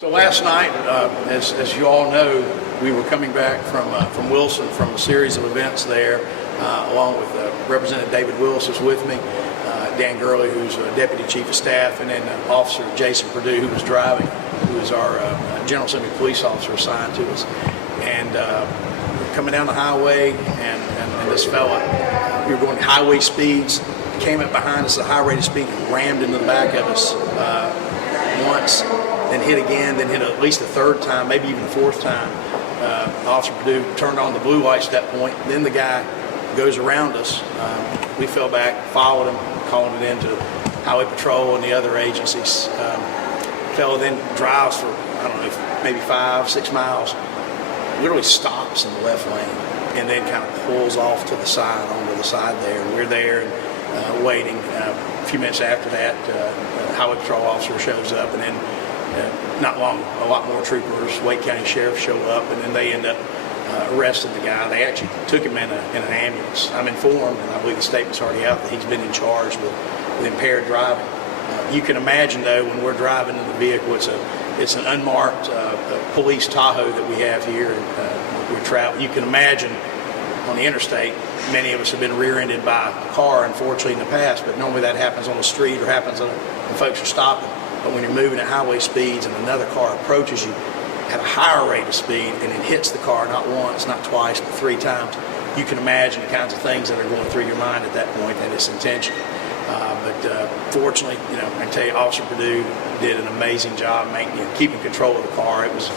So last night, as you all know, we were coming back from Wilson from a series of events there, along with Representative David Willis was with me, Dan Gurley, who's Deputy Chief of Staff, and then Officer Jason Perdue, who was driving, who is our General Assembly police officer assigned to us. And coming down the highway, and this fella, we were going highway speeds, came up behind us at high rate of speed, and rammed into the back of us once. Then hit again, then hit at least a third time, maybe even a fourth time. Officer Perdue turned on the blue lights at that point. Then the guy goes around us. We fell back, followed him, calling it into Highway Patrol and the other agencies. Fellow then drives for, I don't know, maybe 5-6 miles, literally stops in the left lane, and then kind of pulls off to the side, onto the side there. We're there and waiting. A few minutes after that, Highway Patrol officer shows up, and then not long, a lot more troopers, Wake County Sheriff show up, and then they end up arresting the guy. They actually took him in an ambulance. I'm informed, and I believe the statement's already out, that he's been in charge with impaired driving. You can imagine, though, when we're driving in the vehicle, it's an unmarked police Tahoe that we have here, and we travel. You can imagine on the interstate, many of us have been rear-ended by a car, unfortunately, in the past, but normally that happens on the street or happens when folks are stopping. But when you're moving at highway speeds and another car approaches you at a higher rate of speed and it hits the car not once, not twice, but 3 times, you can imagine the kinds of things that are going through your mind at that point, and it's intentional. But fortunately, I can tell you, Officer Perdue did an amazing job keeping control of the car. It was,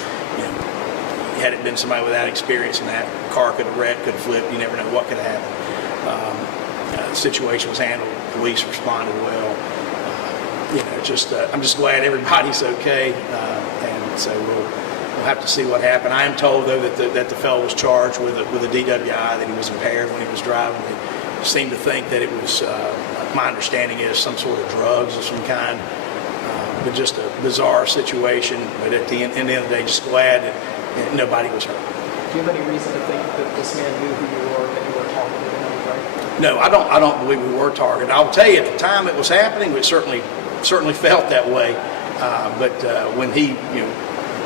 had it been somebody without experience in that, the car could have wrecked, could have flipped. You never know what could have happened. The situation was handled. Police responded well. I'm just glad everybody's okay, and so we'll have to see what happened. I am told, though, that the fellow was charged with a DWI, that he was impaired when he was driving. They seem to think that it was, my understanding is, some sort of drugs of some kind, but just a bizarre situation. But at the end of the day, just glad that nobody was hurt. Do you have any reason to think that this man knew who you were, that you were targeted in any way? No, I don't believe we were targeted. I'll tell you, at the time it was happening, it certainly felt that way. But when he,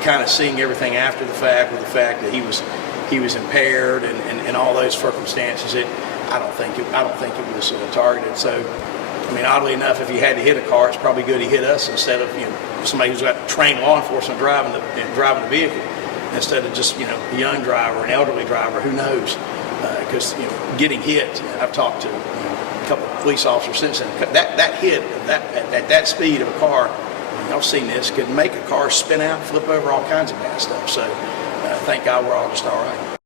kind of seeing everything after the fact, with the fact that he was impaired and all those circumstances, I don't think it was targeted. So, oddly enough, if he had to hit a car, it's probably good he hit us instead of somebody who's got trained law enforcement driving the vehicle, instead of just a young driver, an elderly driver. Who knows? Because getting hit, I've talked to a couple of police officers since then. That hit at that speed of a car, y'all seen this, could make a car spin out, flip over, all kinds of bad stuff. So thank God we're all just all right.